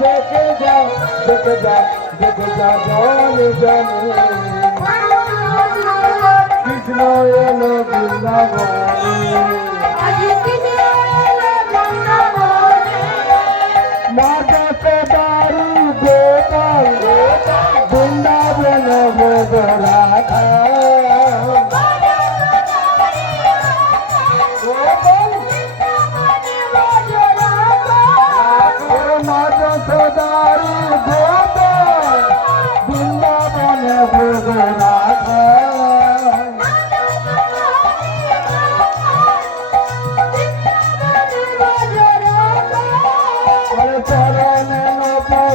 দেখে যা দেখে যা দেখে যা জন জন কৃষ্ণ এলো বৃন্দাবন।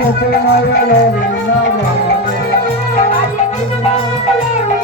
Thank you.